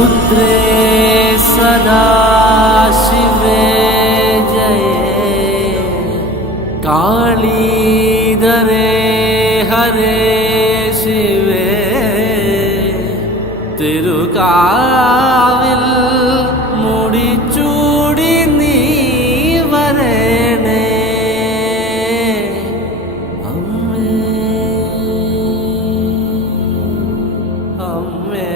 रुद्रे सदा शिवे जये कालीधरे हरे शिवे തിരുകാവിൽ മുടിച്ചൂടി നീ വരണേ അമ്മേ അമ്മേ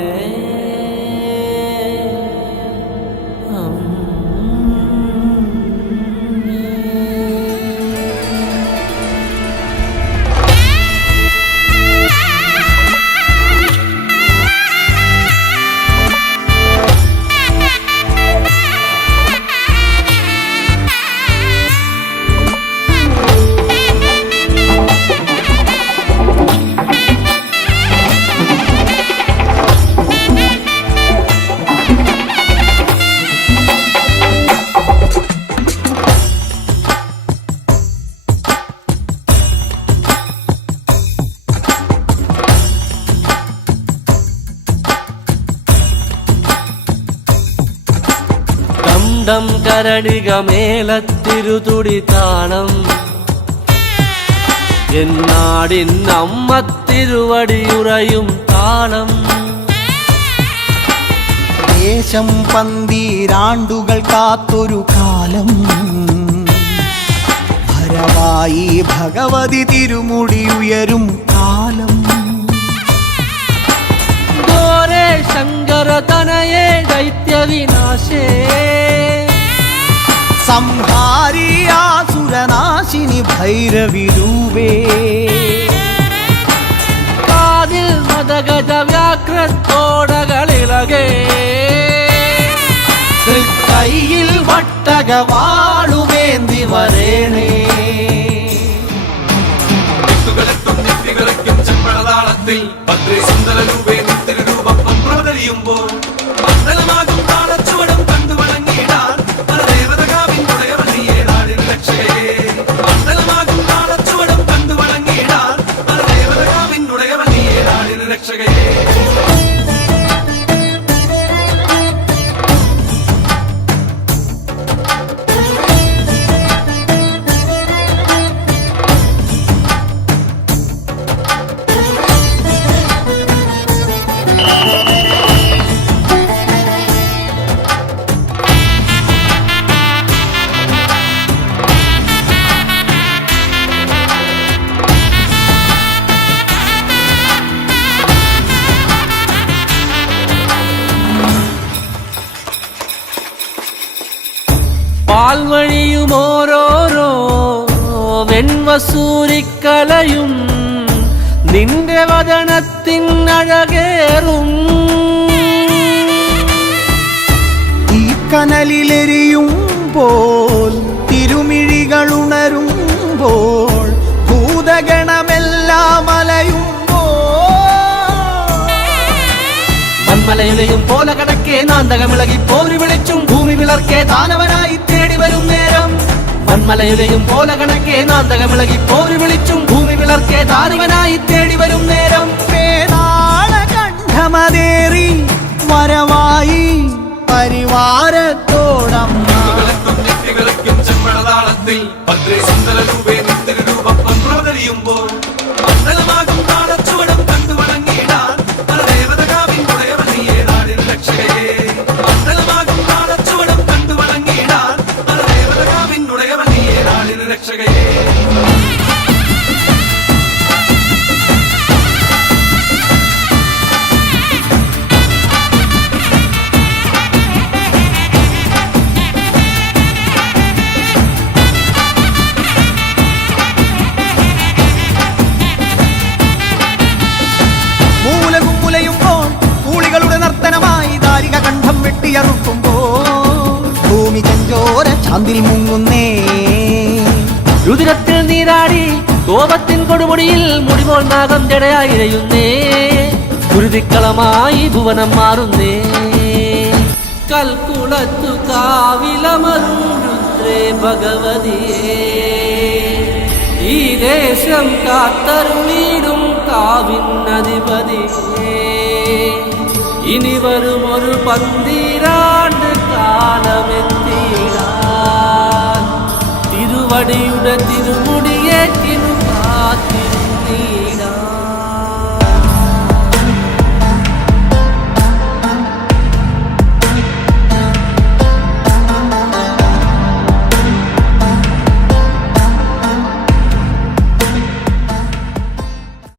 ം കരടിക മേലത്തിരുതുടി താളം എന്നാടിന്നമ്മ തിരുവടിയുറയും താളം ദേശം പന്തീരാണ്ടുകൾ കാത്തൊരു കാലം ഭരവായി ഭഗവതി തിരുമുടി ഉയരും കാലം ഗോരേ ശങ്കര തനയേ ദൈത്യവിനാശേ സംഹാരി ആസുരനാശിനി ഭൈരവി രൂപേ കാതിൽ മദഗജ വ്യാഘ്രത്തോടകളിളകേ കൈയിൽ വട്ടകവാളുമേന്തി വരേണേ ചെമ്പഴതാളത്തിൽ ഭദ്രേ സുന്ദര രൂപേ തിരുരൂപം പ്രവതരിയുമ്പോൾ മണ്ഡലമാകും താളച്ചുവടും കണ്ടു വണങ്ങിയിടാൻ പരദേവതകാവിൻ ഉടയവനിയെ നാടിൻ രക്ഷകയെ മണ്ഡലമാകും താളച്ചുവടും കണ്ടു വണങ്ങിയിടാൻ പരദേവതകാവിൻ ഉടയവനിയെ നാടിൻ രക്ഷകയെ പാൽവഴിയും ഓരോരോ വെൺവസൂരിക്കലയും നിന്റെ വദനത്തിനഴകേറും ഈ കനലിലെരിയുമ്പോൾ തിരുമിഴികളുണരുമ്പോൾ ഭൂതഗണമെല്ലാം മലയുലയും പോലെ കടക്കെ നാന്തകമിളകി പോരി വിളിച്ചും ഭൂമി വിളർക്കെ ദാനവനായി തേടി വരും നേരം മന്മലയുലയും പോലെ കണക്കെ നാന്തകമിളകി പോരി വിളിച്ചും ഭൂമി വിളർക്കെ ദാനവനായി തേടി വരും നേരം കണ്ഠമതേറി വരവായി പരിവാരത്തോടമ്മ ചെമ്പഴതാളത്തിൽ ഭദ്രേ സുന്ദര രൂപേ തിരുരൂപം പ്രവതരിയുമ്പോൾ മണ്ഡലമാകും താളച്ചുവടും കണ്ടു വണങ്ങിയിടാൻ പരദേവതകാവിൻ ഉടയവനിയെ നാടിൻ രക്ഷകയെ മണ്ഡലമാകും താളച്ചുവടും കണ്ടു വണങ്ങിയിടാൻ പരദേവതകാവിൻ ഉടയവനിയെ നാടിൻ രക്ഷകയെ ഭൂമി ചഞ്ചോര ചാന്തിൽ മുങ്ങുന്നേ രുതിരത്തിൽ നീരാടി കോപത്തിൻ കൊടുമുടിയിൽ മുടിമോൾ നാഗം ജടയായിരയുന്നേ കുരുതിക്കളമായി ഭുവനം മാറുന്നേ കൽക്കുളത്തു കാവിലമരും രുദ്രേ ഭഗവതിയേ ഈ ദേശം കാത്തരുളീടും കാവിൻ അധിപതിയേ ഇനി വരും ഒരു 12 കാലമെത്തിയിടാൻ തിരുവടിയുടെ തിരുമുടിയേറ്റിനു